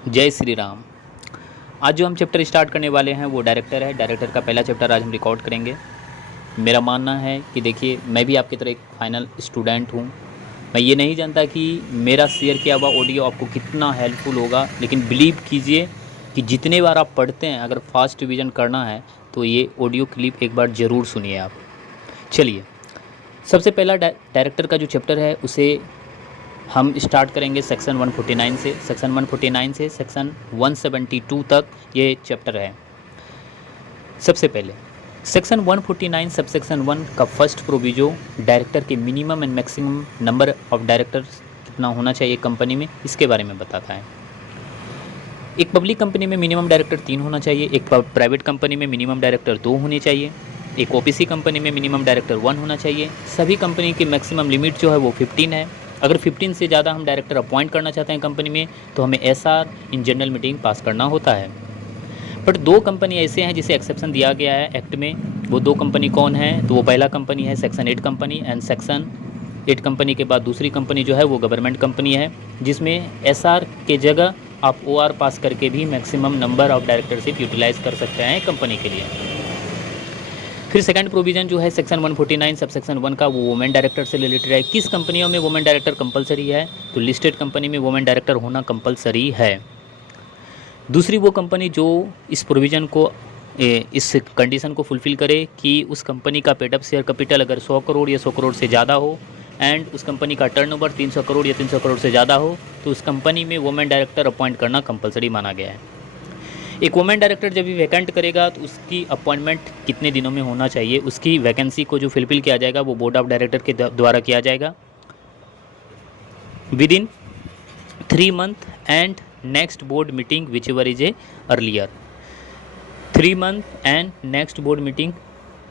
जय श्री राम। आज जो हम चैप्टर स्टार्ट करने वाले हैं वो डायरेक्टर है। डायरेक्टर का पहला चैप्टर आज हम रिकॉर्ड करेंगे। मेरा मानना है कि देखिए, मैं भी आपकी तरह एक फाइनल स्टूडेंट हूँ। मैं ये नहीं जानता कि मेरा शेयर किया हुआ ऑडियो आपको कितना हेल्पफुल होगा, लेकिन बिलीव कीजिए कि जितने बार आप पढ़ते हैं, अगर फास्ट रिवीजन करना है तो ये ऑडियो क्लिप एक बार ज़रूर सुनिए आप। चलिए, सबसे पहला डायरेक्टर का जो चैप्टर है उसे हम स्टार्ट करेंगे सेक्शन 149 से। सेक्शन 149 से सेक्शन 172 तक ये चैप्टर है। सबसे पहले सेक्शन 149 सब सेक्शन 1 का फर्स्ट प्रोविजो डायरेक्टर के minimum and maximum number of directors कितना होना चाहिए कंपनी में, इसके बारे में बताता है। एक पब्लिक कंपनी में मिनिमम डायरेक्टर 3 होना चाहिए, एक प्राइवेट कंपनी में मिनिमम डायरेक्टर 2 होने चाहिए, एक ओपीसी कंपनी में मिनिमम डायरेक्टर 1 होना चाहिए। सभी कंपनी की मैक्सिमम लिमिट जो है वो 15 है। अगर 15 से ज़्यादा हम डायरेक्टर अपॉइंट करना चाहते हैं कंपनी में तो हमें एसआर इन जनरल मीटिंग पास करना होता है। बट 2 कंपनी ऐसे हैं जिसे एक्सेप्शन दिया गया है एक्ट में। वो 2 कंपनी कौन है? तो वो पहला कंपनी है section 8 company, and section 8 company के बाद दूसरी कंपनी जो है वो गवर्नमेंट कंपनी है, जिसमें एसआर के जगह आप ओआर पास करके भी maximum number of directorship utilize कर सकते हैं कंपनी के लिए। फिर सेकंड प्रोविजन जो है सेक्शन 149 सब सेक्शन 1 का, वो वुमेन डायरेक्टर से रिलेटेड है। किस कंपनियों में वुमेन डायरेक्टर कंपलसरी है? तो लिस्टेड कंपनी में वुमेन डायरेक्टर होना कंपलसरी है। दूसरी वो कंपनी जो इस प्रोविज़न को इस कंडीशन को फुलफ़िल करे कि उस कंपनी का पेड अप शेयर कैपिटल अगर 100 करोड़ या 100 करोड़ से ज़्यादा हो, एंड उस कंपनी का टर्नओवर 300 करोड़ या 300 करोड़ से ज़्यादा हो, तो उस कंपनी में वुमेन डायरेक्टर अपॉइंट करना कंपलसरी माना गया है। एक वुमेन डायरेक्टर जब भी वैकेंट करेगा तो उसकी अपॉइंटमेंट कितने दिनों में होना चाहिए, उसकी वैकेंसी को जो फिलफिल किया जाएगा वो बोर्ड ऑफ डायरेक्टर के द्वारा किया जाएगा within 3 month and next board meeting whichever is a earlier. 3 month and next board meeting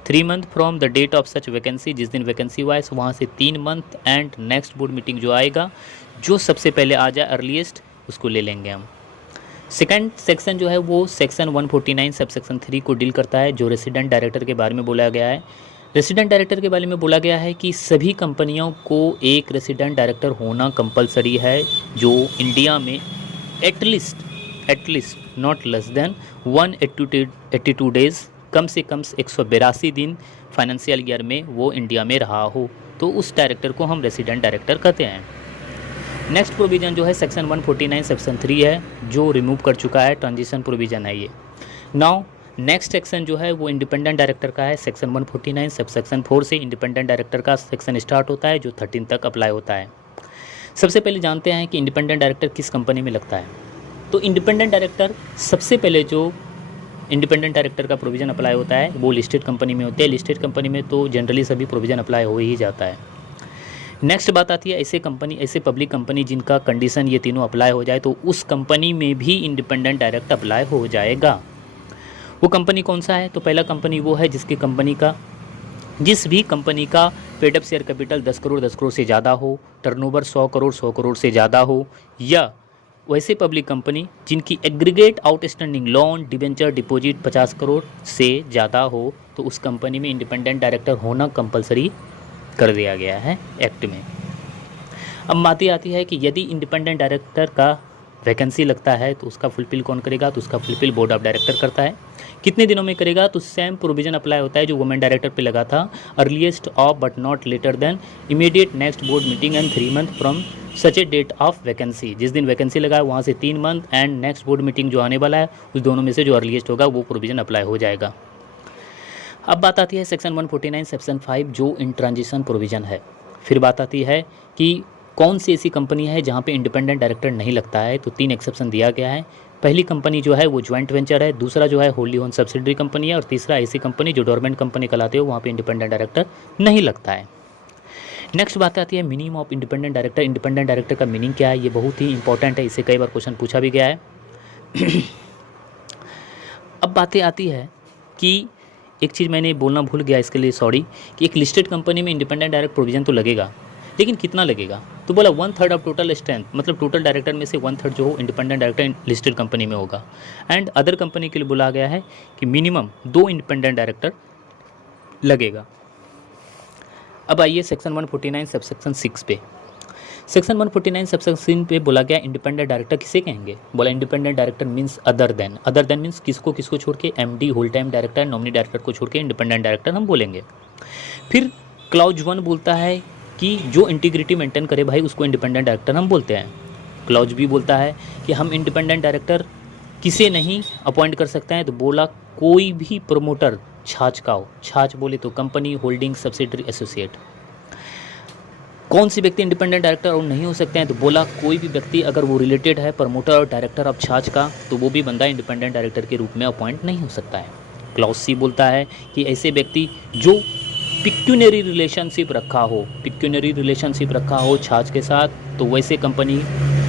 3 month from the date of such vacancy, जिस दिन वैकेंसी वाइज वहाँ से 3 month and next board meeting जो आएगा, जो सबसे पहले आ जाए अर्लीस्ट उसको ले लेंगे हम। सेकंड सेक्शन जो है वो सेक्शन 149 सब सेक्शन 3 को डील करता है, जो रेसिडेंट डायरेक्टर के बारे में बोला गया है। रेसिडेंट डायरेक्टर के बारे में बोला गया है कि सभी कंपनियों को एक रेसिडेंट डायरेक्टर होना कंपलसरी है, जो इंडिया में at least not less than 182 days, कम से कम 182 दिन फाइनेंशियल ईयर में वो इंडिया में रहा हो, तो उस डायरेक्टर को हम रेसिडेंट डायरेक्टर कहते हैं। नेक्स्ट प्रोविज़न जो है सेक्शन 149 सेक्शन 3 है, जो रिमूव कर चुका है, ट्रांजिशन प्रोविज़न है ये। नाउ नेक्स्ट सेक्शन जो है वो इंडिपेंडेंट डायरेक्टर का है। सेक्शन 149 सब सेक्शन 4 से इंडिपेंडेंट डायरेक्टर का सेक्शन स्टार्ट होता है, जो 13 तक अप्लाई होता है। सबसे पहले जानते हैं कि इंडिपेंडेंट डायरेक्टर किस कंपनी में लगता है। तो इंडिपेंडेंट डायरेक्टर सबसे पहले जो इंडिपेंडेंट डायरेक्टर का प्रोविज़न अप्लाई होता है वो लिस्टेड कंपनी में होते हैं। लिस्टेड कंपनी में तो जनरली सभी प्रोविज़न अप्लाई हो ही जाता है। नेक्स्ट बात आती है ऐसे पब्लिक कंपनी जिनका कंडीशन ये तीनों अप्लाई हो जाए, तो उस कंपनी में भी इंडिपेंडेंट डायरेक्ट अप्लाई हो जाएगा। वो कंपनी कौन सा है? तो पहला कंपनी वो है जिस भी कंपनी का paid up share capital 10 crore से ज़्यादा हो, टर्नओवर 100 करोड़ से ज़्यादा हो, या वैसे पब्लिक कंपनी जिनकी aggregate outstanding loan debenture deposit 50 crore से ज़्यादा हो, तो उस कंपनी में इंडिपेंडेंट डायरेक्टर होना कंपलसरी कर दिया गया है एक्ट में। अब बात आती है कि यदि इंडिपेंडेंट डायरेक्टर का वैकेंसी लगता है तो उसका फुलफिल कौन करेगा? तो उसका फुलफिल बोर्ड ऑफ डायरेक्टर करता है। कितने दिनों में करेगा? तो सेम प्रोविज़न अप्लाई होता है जो वुमेन डायरेक्टर पे लगा था, earliest of but not later than immediate next board meeting and 3 month from such a date of vacancy. जिस दिन वैकेंसी लगा है वहाँ से 3 month and next board meeting जो आने वाला है, उस दोनों में से जो अर्लीस्ट होगा वो प्रोविज़न अप्लाई हो जाएगा। अब बात आती है सेक्शन 149 सेक्शन 5 जो इन ट्रांजिशन प्रोविज़न है। फिर बात आती है कि कौन सी ऐसी कंपनी है जहाँ पे इंडिपेंडेंट डायरेक्टर नहीं लगता है, तो 3 एक्सेप्शन दिया गया है। पहली कंपनी जो है वो ज्वाइंट वेंचर है, दूसरा जो है होली ओन सब्सिडरी कंपनी है, और तीसरा ऐसी कंपनी जो डोरमेंट कंपनी कहलाते हो, वहाँ पे इंडिपेंडेंट डायरेक्टर नहीं लगता है। नेक्स्ट बात आती है meaning of independent director. Independent director का मीनिंग क्या है? ये बहुत ही इंपॉर्टेंट है, इससे कई बार क्वेश्चन पूछा भी गया है। अब बातें आती है कि एक चीज़ मैंने बोलना भूल गया, इसके लिए सॉरी, कि एक लिस्टेड कंपनी में इंडिपेंडेंट डायरेक्ट प्रोविज़न तो लगेगा, लेकिन कितना लगेगा? तो बोला 1/3 ऑफ टोटल स्ट्रेंथ, मतलब टोटल डायरेक्टर में से 1/3 जो हो इंडिपेंडेंट डायरेक्टर लिस्टेड कंपनी में होगा। एंड अदर कंपनी के लिए बोला गया है कि मिनिमम 2 इंडिपेंडेंट डायरेक्टर लगेगा। अब आइए सेक्शन 149 सब सेक्शन 6 पे। सेक्शन 149 सबसेक्शन पे बोला गया इंडिपेंडेंट डायरेक्टर किसे कहेंगे। बोला independent director means other than means किसको छोड़ के, MD whole time director, nominee director को छोड़ के इंडिपेंडेंट डायरेक्टर हम बोलेंगे। फिर क्लॉज 1 बोलता है कि जो इंटीग्रिटी मेंटेन करे भाई उसको इंडिपेंडेंट डायरेक्टर हम बोलते हैं। क्लॉज भी बोलता है कि हम इंडिपेंडेंट डायरेक्टर किसे नहीं अपॉइंट कर सकते हैं, तो बोला कोई भी प्रमोटर छाछ का हो, छाछ बोले तो कंपनी, होल्डिंग, सब्सिडरी, एसोसिएट। कौन सी व्यक्ति इंडिपेंडेंट डायरेक्टर और नहीं हो सकते हैं, तो बोला कोई भी व्यक्ति अगर वो रिलेटेड है प्रमोटर और डायरेक्टर ऑफ छाछ का, तो वो भी बंदा इंडिपेंडेंट डायरेक्टर के रूप में अपॉइंट नहीं हो सकता है। क्लॉज सी बोलता है कि ऐसे व्यक्ति जो पिक्यूनरी रिलेशनशिप रखा हो छाछ के साथ, तो वैसे कंपनी,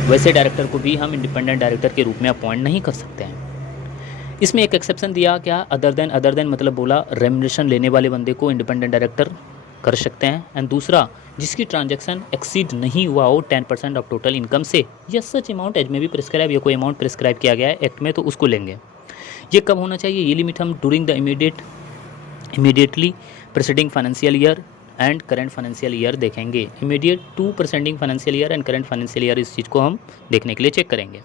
वैसे डायरेक्टर को भी हम इंडिपेंडेंट डायरेक्टर के रूप में अपॉइंट नहीं कर सकते हैं। इसमें एक एक्सेप्शन दिया क्या, अदर देन मतलब बोला रेम्युनरेशन लेने वाले बंदे को इंडिपेंडेंट डायरेक्टर कर सकते हैं। एंड दूसरा, जिसकी ट्रांजैक्शन एक्सीड नहीं हुआ हो 10% ऑफ टोटल इनकम से, या सच अमाउंट एज में भी प्रिस्क्राइब, या कोई अमाउंट प्रिस्क्राइब किया गया है एक्ट में, तो उसको लेंगे। ये कब होना चाहिए, ये लिमिट हम during the immediately preceding financial year and current financial year देखेंगे। Immediate to preceding financial year and current financial year, इस चीज़ को हम देखने के लिए चेक करेंगे।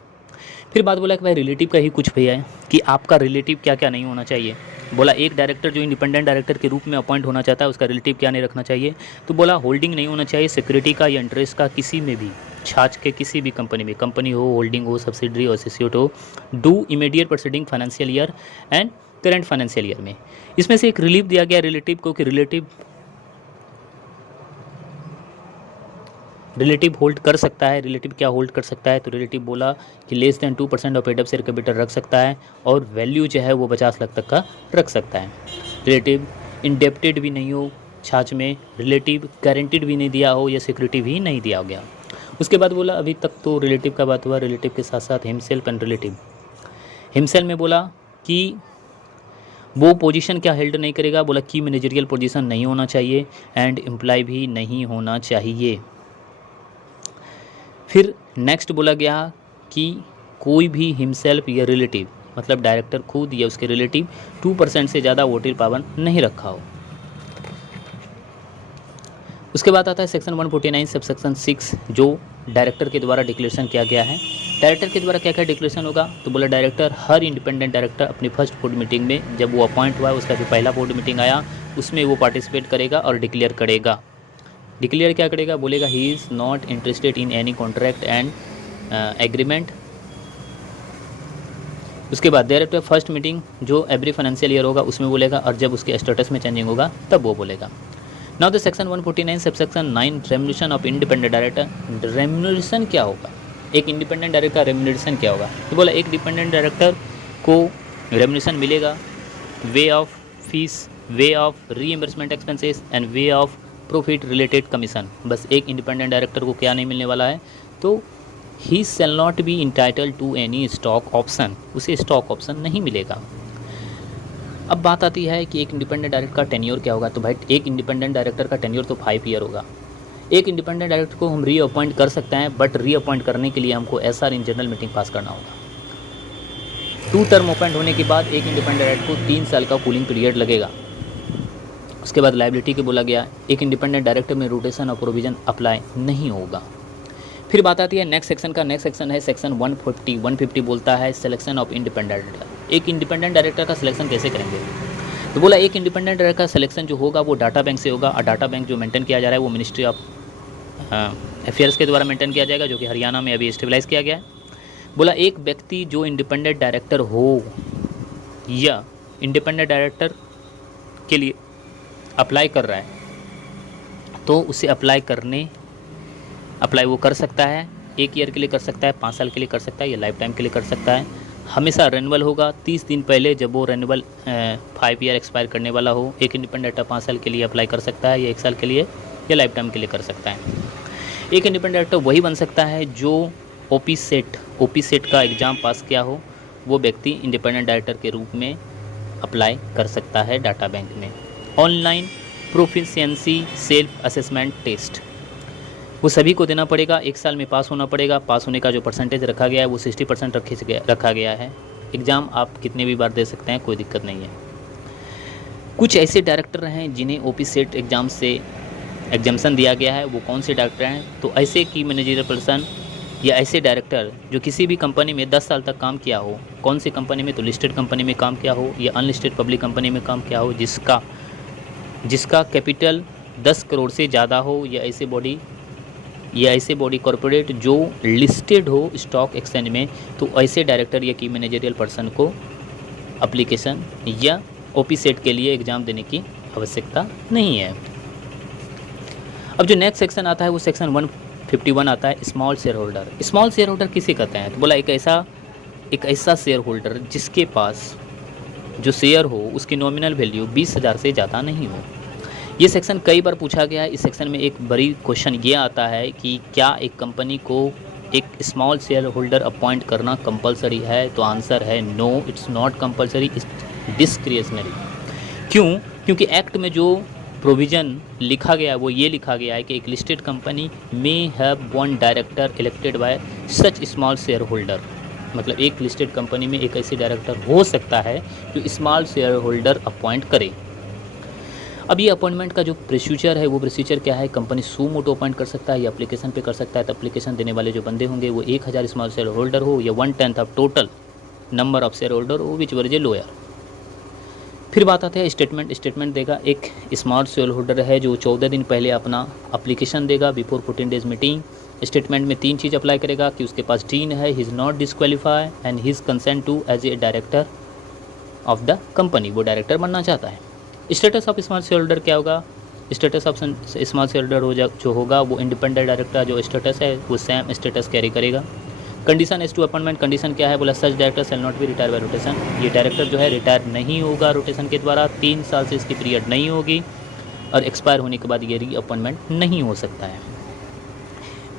फिर बात बोला कि भाई रिलेटिव का ही कुछ भैया है कि आपका रिलेटिव क्या क्या नहीं होना चाहिए। बोला एक डायरेक्टर जो इंडिपेंडेंट डायरेक्टर के रूप में अपॉइंट होना चाहता है उसका रिलेटिव क्या नहीं रखना चाहिए, तो बोला होल्डिंग नहीं होना चाहिए सिक्योरिटी का या इंटरेस्ट का किसी में भी, छाछ के किसी भी कंपनी में, कंपनी हो, होल्डिंग हो, सब्सिडरी हो, एसोसिएट हो, do immediate presiding financial year and current financial year में। इसमें से एक रिलीफ दिया गया रिलेटिव को कि रिलेटिव होल्ड कर सकता है। रिलेटिव क्या होल्ड कर सकता है, तो रिलेटिव बोला कि less than 2% of add up share capital रख सकता है और वैल्यू जो है वो 50 लाख तक का रख सकता है। रिलेटिव इंडेप्टेड भी नहीं हो छाछ में, रिलेटिव गारंटीड भी नहीं दिया हो या सिक्योरिटी भी नहीं दिया गया। उसके बाद बोला अभी तक तो रिलेटिव का बात हुआ, रिलेटिव के साथ साथ हिमसेल्फ एंड रिलेटिव। हिमसेल्फ में बोला कि वो पोजीशन क्या हेल्ड नहीं करेगा, बोला की मैनेजरियल पोजीशन नहीं होना चाहिए एंड एम्प्लॉय भी नहीं होना चाहिए। फिर नेक्स्ट बोला गया कि कोई भी हिमसेल्फ या रिलेटिव मतलब डायरेक्टर खुद या उसके रिलेटिव 2% से ज़्यादा वोटिंग पावर नहीं रखा हो। उसके बाद आता है सेक्शन 149 सबसेक्शन 6 जो डायरेक्टर के द्वारा डिक्लेरेशन किया गया है। डायरेक्टर के द्वारा क्या क्या डिक्लेरेशन होगा, तो बोला डायरेक्टर, हर इंडिपेंडेंट डायरेक्टर अपनी फर्स्ट बोर्ड मीटिंग में जब वो अपॉइंट हुआ उसका जो पहला बोर्ड मीटिंग आया उसमें वो पार्टिसिपेट करेगा और डिक्लेयर करेगा। डिक्लेयर क्या करेगा, बोलेगा ही is not interested in any contract and agreement. उसके बाद डायरेक्टर फर्स्ट मीटिंग जो एवरी फाइनेंशियल ईयर होगा उसमें बोलेगा और जब उसके स्टेटस में चेंजिंग होगा तब वो बोलेगा। Now the section 149 subsection 9 remuneration of independent director. Remuneration क्या होगा, एक इंडिपेंडेंट डायरेक्टर का रेम्युनरेशन क्या होगा, तो बोला एक डिपेंडेंट डायरेक्टर को रेम्युनरेशन मिलेगा way of fees, way of reimbursement expenses and way of profit related commission. बस एक इंडिपेंडेंट डायरेक्टर को क्या नहीं मिलने वाला है, तो he shall not be entitle to any stock option, उसे स्टॉक ऑप्शन नहीं मिलेगा। अब बात आती है कि एक इंडिपेंडेंट डायरेक्टर का टेन्योर क्या होगा, तो भाई एक इंडिपेंडेंट डायरेक्टर का टेन्योर तो 5 ईयर होगा। एक इंडिपेंडेंट डायरेक्टर को हम रीअपॉइंट कर सकते हैं बट रीअपॉइंट करने के लिए हमको एसआर इन जनरल मीटिंग पास करना होगा। 2 टर्म अपॉइंट होने के बाद एक इंडिपेंडेंट डायरेक्टर को 3 साल का कूलिंग पीरियड लगेगा। उसके बाद लायबिलिटी के बोला गया एक इंडिपेंडेंट डायरेक्टर में रोटेशन और प्रोविजन अप्लाई नहीं होगा। फिर बात आती है नेक्स्ट सेक्शन का, नेक्स्ट सेक्शन है सेक्शन 150 बोलता है सिलेक्शन ऑफ इंडिपेंडेंट डायरेक्टर। एक इंडिपेंडेंट डायरेक्टर का सिलेक्शन कैसे करेंगे, तो बोला एक इंडिपेंडेंट डायरेक्टर का सिलेक्शन जो होगा वो डाटा बैंक से होगा और डाटा बैंक जो मेंटेन किया जा रहा है वो मिनिस्ट्री ऑफ अफेयर्स के द्वारा मेंटेन किया जाएगा जो कि हरियाणा में अभी स्टेबलाइज किया गया है। बोला एक व्यक्ति जो इंडिपेंडेंट डायरेक्टर हो या इंडिपेंडेंट डायरेक्टर के लिए अप्लाई कर रहा है तो उसे अप्लाई वो कर सकता है, 1 ईयर के लिए कर सकता है, 5 साल के लिए कर सकता है या लाइफ टाइम के लिए कर सकता है। हमेशा रेन्यूअल होगा 30 दिन पहले जब वो रेन्यूअल 5 ईयर एक्सपायर करने वाला हो। एक इंडिपेंडेंट 5 साल के लिए अप्लाई कर सकता है या 1 साल के लिए या लाइफ टाइम के लिए कर सकता है। एक इंडिपेंडेंट डायरेक्टर वही बन सकता है जो ओपी सेट का एग्ज़ाम पास किया हो, वो व्यक्ति इंडिपेंडेंट डायरेक्टर के रूप में अप्लाई कर सकता है डाटा बैंक में। Online proficiency self assessment test वो सभी को देना पड़ेगा, 1 साल में पास होना पड़ेगा। पास होने का जो परसेंटेज रखा गया है वो 60% रखा गया है। एग्ज़ाम आप कितने भी बार दे सकते हैं, कोई दिक्कत नहीं है। कुछ ऐसे डायरेक्टर हैं जिन्हें ओपी सेट एग्ज़ाम से एग्जाम्पशन दिया गया है वो कौन से डायरेक्टर हैं, तो ऐसे की मैनेजरियल पर्सन या ऐसे डायरेक्टर जो किसी भी कंपनी में 10 साल तक काम किया हो, कौन सी कंपनी में, तो लिस्टेड कंपनी में काम किया हो या अनलिस्टेड पब्लिक कंपनी में काम किया हो, जिसका कैपिटल 10 करोड़ से ज़्यादा हो, या ऐसे बॉडी कॉरपोरेट जो लिस्टेड हो स्टॉक एक्सचेंज में, तो ऐसे डायरेक्टर या की मैनेजरियल पर्सन को एप्लीकेशन या ओपी सेट के लिए एग्ज़ाम देने की आवश्यकता नहीं है। अब जो नेक्स्ट सेक्शन आता है वो सेक्शन 151 आता है, small share holder. Small share holder किसे कहते हैं, तो बोला एक ऐसा शेयर होल्डर जिसके पास जो शेयर हो उसकी नॉमिनल वैल्यू 20,000 से ज़्यादा नहीं हो। ये सेक्शन कई बार पूछा गया है। इस सेक्शन में एक बड़ी क्वेश्चन ये आता है कि क्या एक कंपनी को एक स्मॉल शेयर होल्डर अपॉइंट करना कंपलसरी है, तो आंसर है no, it's not compulsory, it's discretionary. क्यों? क्योंकि एक्ट में जो प्रोविज़न लिखा गया है वो ये लिखा गया है कि एक लिस्टेड कंपनी में have one director elected by such small share holder, मतलब एक लिस्टेड कंपनी में एक ऐसे डायरेक्टर हो सकता है जो स्मॉल शेयर होल्डर अपॉइंट करे। अब ये अपॉइंटमेंट का जो प्रोसीजर है वो प्रोसीजर क्या है, कंपनी सू मोटो अपॉइंट कर सकता है या एप्लीकेशन पे कर सकता है। तो एप्लीकेशन देने वाले जो बंदे होंगे वो 1000 स्मॉल शेयर होल्डर हो या 1/10 of total number of share holder हो, विच वर इज लोअर। फिर बात आती है स्टेटमेंट देगा एक स्मॉल शेयर होल्डर है जो 14 दिन पहले अपना एप्लीकेशन देगा बिफोर 14 डेज मीटिंग। स्टेटमेंट में 3 चीज़ अप्लाई करेगा कि उसके पास टीन है, he is not disqualify and his consent to as a director of the company, वो डायरेक्टर बनना चाहता है। Status of small shareholder क्या होगा, status of small shareholder जो होगा वो इंडिपेंडेंट डायरेक्टर जो स्टेटस है वो सेम स्टेटस कैरी करेगा। Condition as to appointment, condition क्या है, बोला such director shall not be retire by rotation, ये डायरेक्टर जो है रिटायर नहीं होगा रोटेशन के द्वारा, 3 साल से इसकी पीरियड नहीं होगी और एक्सपायर होने के बाद ये री अपॉइंटमेंट नहीं हो सकता है।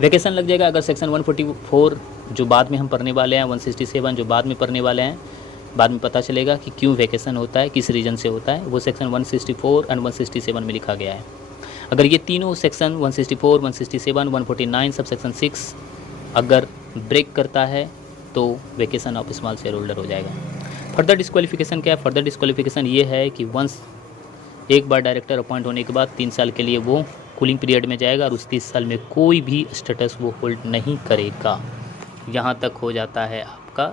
वैकेशन लग जाएगा अगर सेक्शन 144 जो बाद में हम पढ़ने वाले हैं, 167 जो बाद में पढ़ने वाले हैं, बाद में पता चलेगा कि क्यों वैकेशन होता है, किस रीजन से होता है, वो सेक्शन 164 एंड 167 में लिखा गया है। अगर ये तीनों सेक्शन 164, 167, 149 सब सेक्शन 6 अगर ब्रेक करता है तो vacation of small share holder हो जाएगा। फर्दर डिस्क्वालिफिकेशन क्या है, फर्दर डिस्क्वालिफिकेशन ये है कि वंस एक बार डायरेक्टर अपॉइंट होने के बाद 3 साल के लिए वो कूलिंग पीरियड में जाएगा और उस 30 साल में कोई भी स्टेटस वो होल्ड नहीं करेगा। यहाँ तक हो जाता है आपका